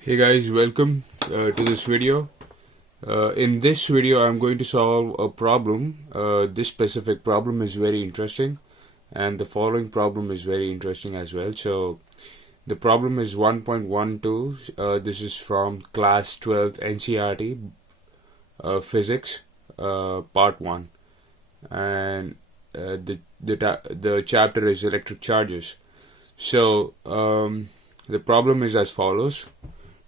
Hey guys, welcome to this video. In this video, I'm going to solve a problem. This specific problem is very interesting, and the following problem is very interesting as well. So, the problem is 1.12. This is from class 12th NCERT Physics, Part 1, and the chapter is electric charges. So, the problem is as follows.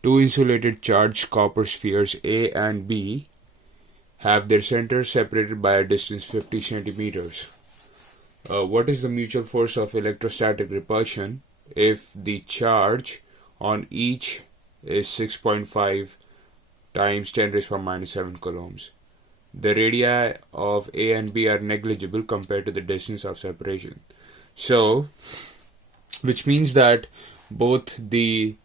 Two insulated charged copper spheres A and B have their centers separated by a distance 50 centimeters. What is the mutual force of electrostatic repulsion if the charge on each is 6.5 times 10 raised to the minus 7 coulombs? The radii of A and B are negligible compared to the distance of separation. So, which means that both the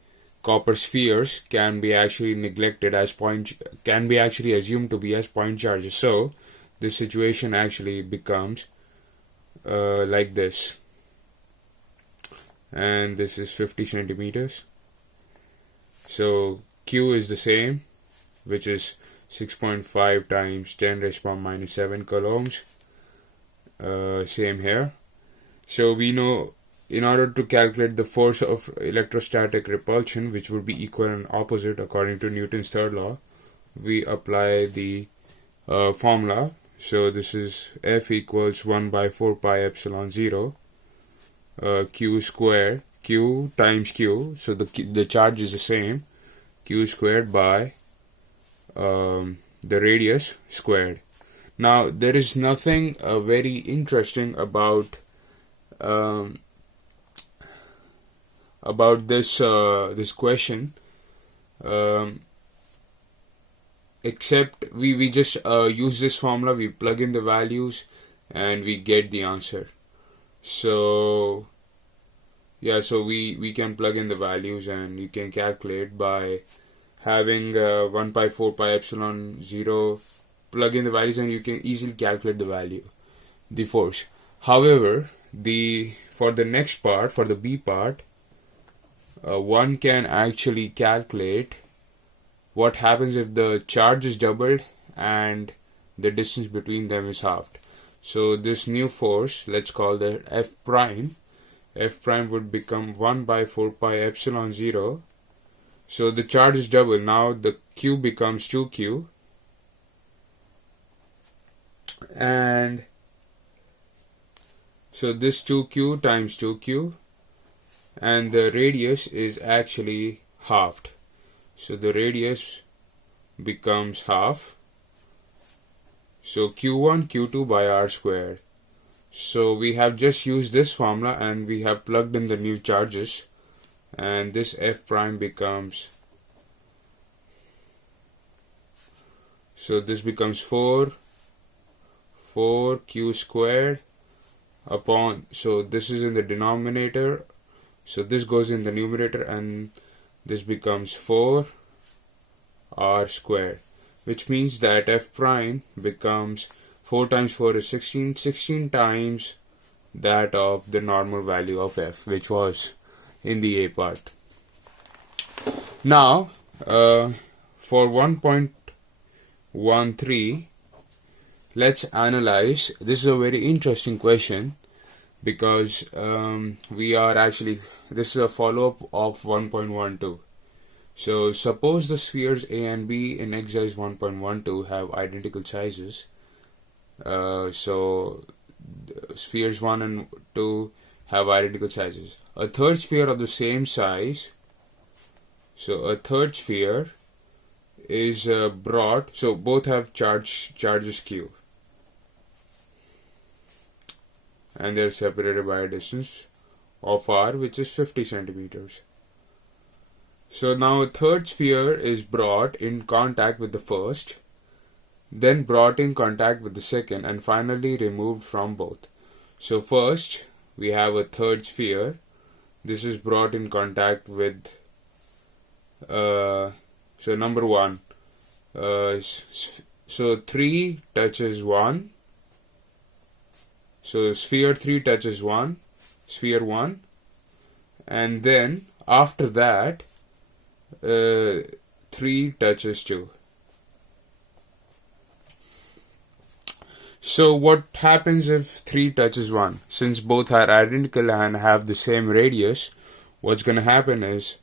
copper spheres can be actually neglected as can be actually assumed to be as point charges. So this situation actually becomes like this, and this is 50 centimeters. So Q is the same, which is 6.5 times 10 raised to the minus 7 coulombs. Same here. So we know, in order to calculate the force of electrostatic repulsion, which would be equal and opposite according to Newton's third law, we apply the formula. So this is F equals 1 by 4 pi epsilon 0 Q squared, Q times Q, so the charge is the same, Q squared by the radius squared. Now there is nothing very interesting about this question, except we just use this formula, we plug in the values and we get the answer. So yeah, so we can plug in the values and you can calculate by having 1 by 4 pi epsilon 0, plug in the values and you can easily calculate the value, the force. However, for the next part, for the B part, one can actually calculate what happens if the charge is doubled and the distance between them is halved. So this new force, let's call that F prime. F prime would become 1 by 4 pi epsilon 0. So the charge is doubled. Now the Q becomes 2Q. And so this 2Q times 2Q. And the radius is actually halved. So the radius becomes half. So Q1, Q2 by R squared. So we have just used this formula and we have plugged in the new charges. And this F prime becomes, so this becomes 4Q squared upon, so this is in the denominator. So this goes in the numerator and this becomes 4 R squared, which means that F prime becomes 4 times 4 is 16, 16 times that of the normal value of F, which was in the A part. Now, for 1.13, let's analyze. This is a very interesting question, because this is a follow-up of 1.12. So suppose the spheres A and B in exercise 1.12 have identical sizes. So spheres 1 and 2 have identical sizes. A third sphere of the same size, so a third sphere is brought, so both have charges Q, and they're separated by a distance of R, which is 50 centimeters. So now a third sphere is brought in contact with the first, then brought in contact with the second, and finally removed from both. So first we have a third sphere. This is brought in contact with so number 1, so 3 touches 1. So sphere 3 touches sphere 1, and then after that 3 touches 2. So what happens if 3 touches 1? Since both are identical and have the same radius, what's going to happen is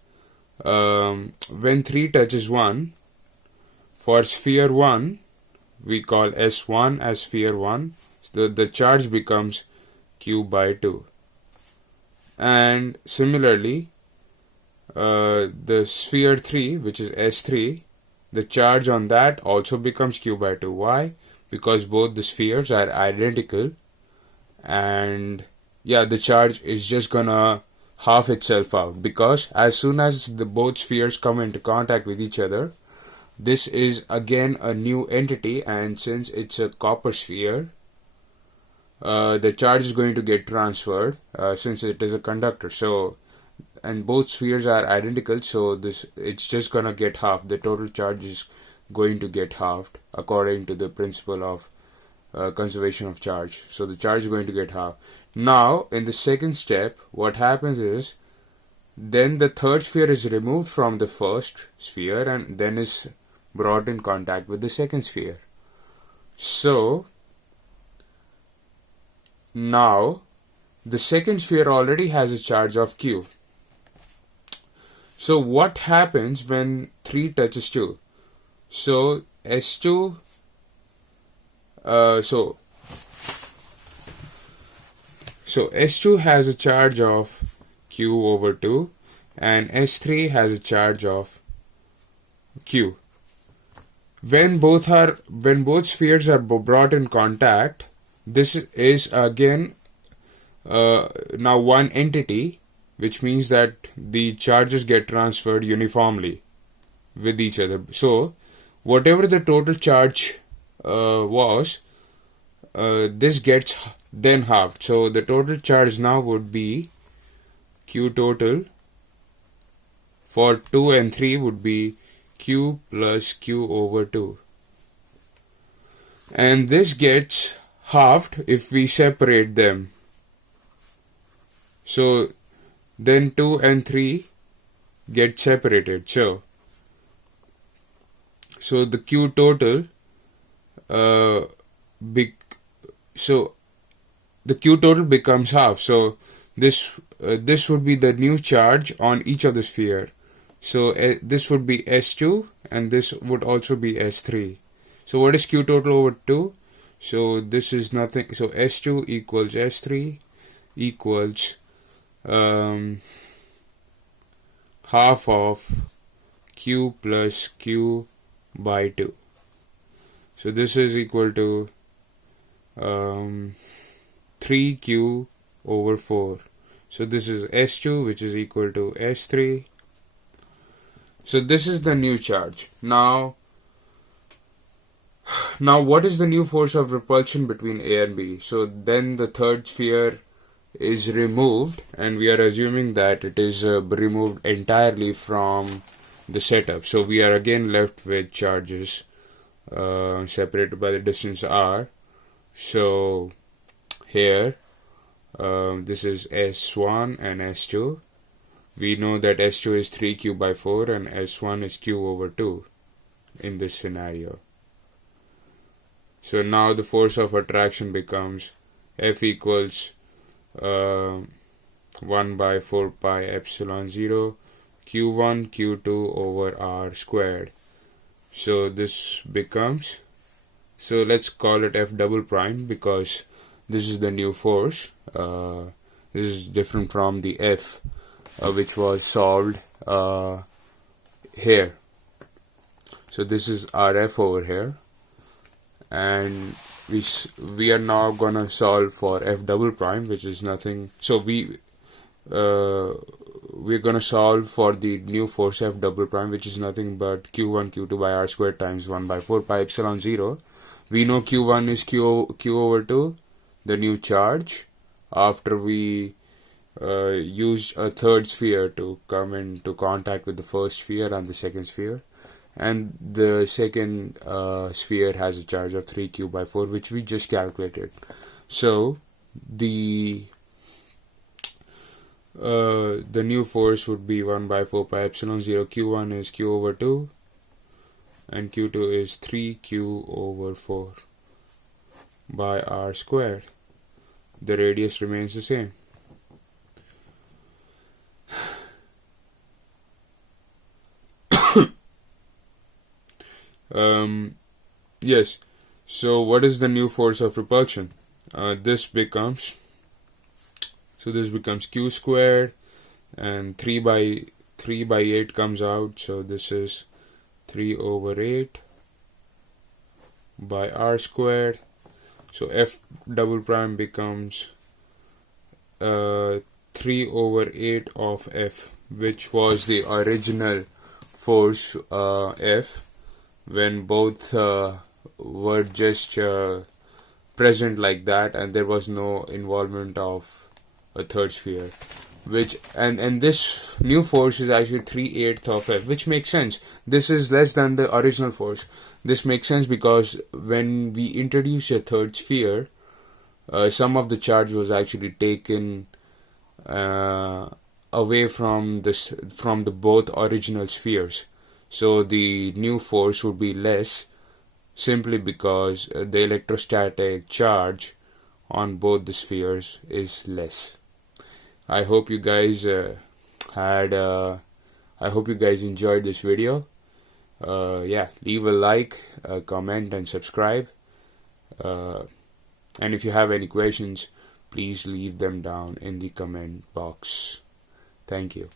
when 3 touches 1, for sphere 1, we call S1 as sphere 1, so the charge becomes Q by 2. And similarly, the sphere 3, which is S3, the charge on that also becomes Q by 2. Why? Because both the spheres are identical, and yeah, the charge is just gonna half itself out, because as soon as the both spheres come into contact with each other, this is again a new entity, and since it's a copper sphere, the charge is going to get transferred since it is a conductor. So, and both spheres are identical, so it's just gonna get halved. The total charge is going to get halved according to the principle of conservation of charge. So the charge is going to get halved. Now in the second step, what happens is, then the third sphere is removed from the first sphere and then is brought in contact with the second sphere. So now the second sphere already has a charge of Q. So what happens when 3 touches 2? So S2, so S2 has a charge of Q over 2, and S3 has a charge of Q. When both spheres are brought in contact, this is again now one entity, which means that the charges get transferred uniformly with each other. So whatever the total charge was, this gets then halved. So the total charge now would be Q total for 2 and 3 would be Q plus Q over 2. And this gets halved if we separate them. So then 2 and 3 get separated. So the Q total the Q total becomes half. So this would be the new charge on each of the sphere. So this would be S2 and this would also be S3. So what is Q total over 2? So this is nothing. So S2 equals S3 equals half of Q plus Q by 2. So this is equal to 3Q over 4. So this is S2, which is equal to S3. So this is the new charge. Now what is the new force of repulsion between A and B? So then the third sphere is removed, and we are assuming that it is removed entirely from the setup. So we are again left with charges separated by the distance r. So here this is S1 and S2. We know that S2 is 3Q by 4 and S1 is Q over 2 in this scenario. So now the force of attraction becomes F equals 1 by 4 pi epsilon 0 Q1 Q2 over R squared. So this becomes, so let's call it F double prime because this is the new force. This is different from the F which was solved here. So this is RF over here, and we are now gonna solve for F double prime, which is nothing. So we're gonna solve for the new force F double prime, which is nothing but Q1 Q2 by R squared times 1 by 4 pi epsilon 0. We know Q1 is Q over 2, the new charge, after we used a third sphere to come into contact with the first sphere and the second sphere. And the second sphere has a charge of 3Q by 4, which we just calculated. So the the new force would be 1 by 4 pi epsilon 0. Q1 is Q over 2 and Q2 is 3Q over 4 by R squared. The radius remains the same. Yes, so what is the new force of repulsion? This becomes Q squared, and 3 by 8 comes out, so this is 3 over 8 by R squared. So F double prime becomes 3 over 8 of F, which was the original force F when both were just present like that, and there was no involvement of a third sphere, which and this new force is actually 3/8 of F, which makes sense. This is less than the original force. This makes sense because when we introduce a third sphere, some of the charge was actually taken away from the both original spheres. So the new force would be less, simply because the electrostatic charge on both the spheres is less. I hope you guys I hope you guys enjoyed this video. Yeah, leave a like, comment, and subscribe. And if you have any questions, please leave them down in the comment box. Thank you.